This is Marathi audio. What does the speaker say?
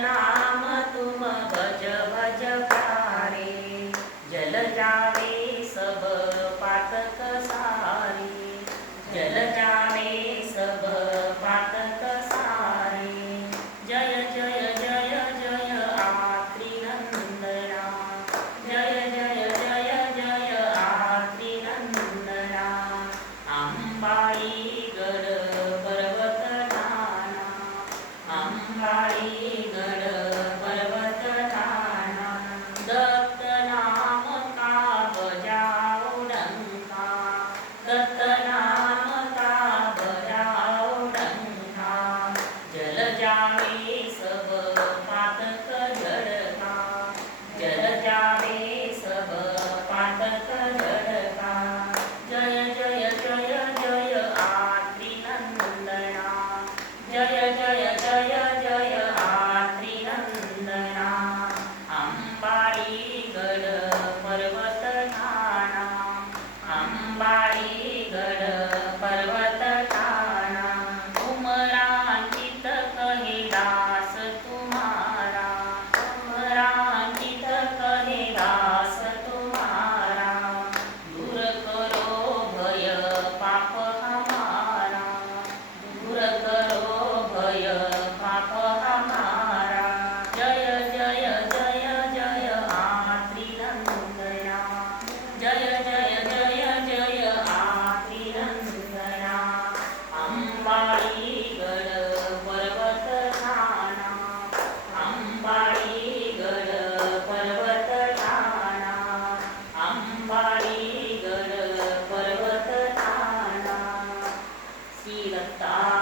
नाम तुम भज भज प्यारे जल गड पर्वत नाना अंबाळी गड पर्वत नाना दत्त नाम का बजाओ दत्त Amen. Silang taas.